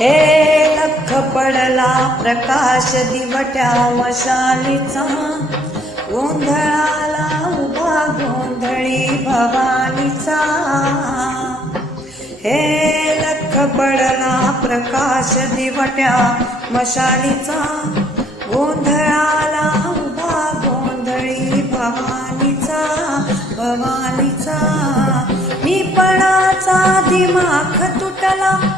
हे लख पडला प्रकाश दिवट्या मशालीचा. गोंधळाला उभा गोंधळी भवानीचा. हे लख पडला प्रकाश दिवट्या मशालीचा. गोंधळाला उभा गोंधळी भवानीचा भवानीचा. निपणाचा दिमाख तुटला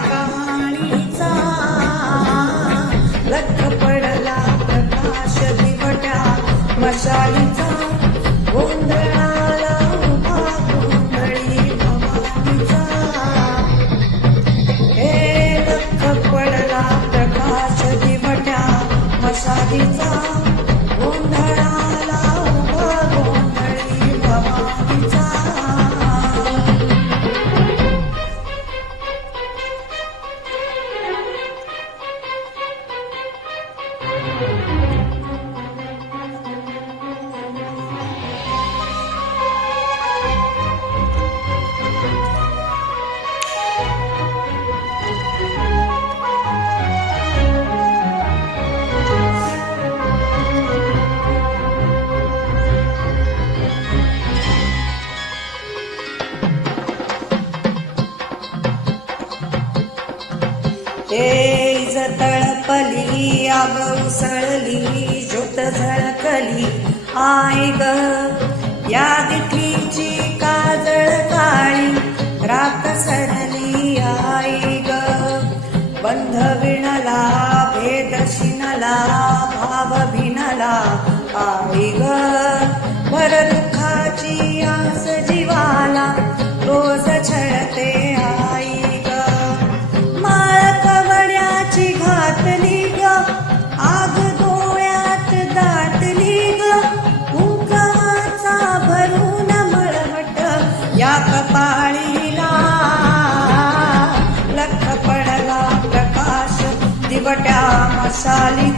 Thank you. Hey. तळपली आग उसळली ज्योत झळकली. आय ग या दिठीची काजळ काळी रात सरली आय ग. बंध विणला भेद शिनला भाव भिनला Sorry.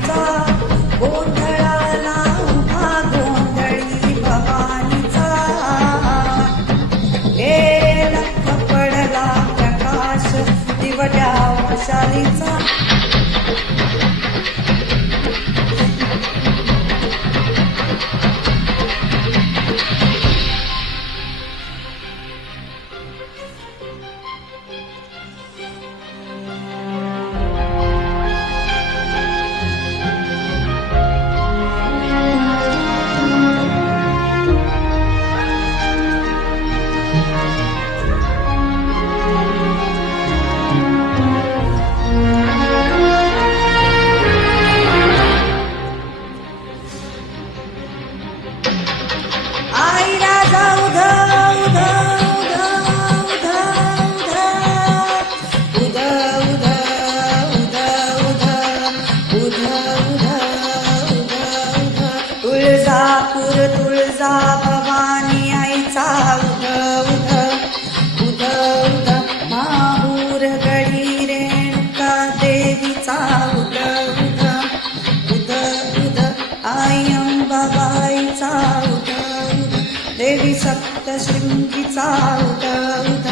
सप्तशृङ्गिचा उत उत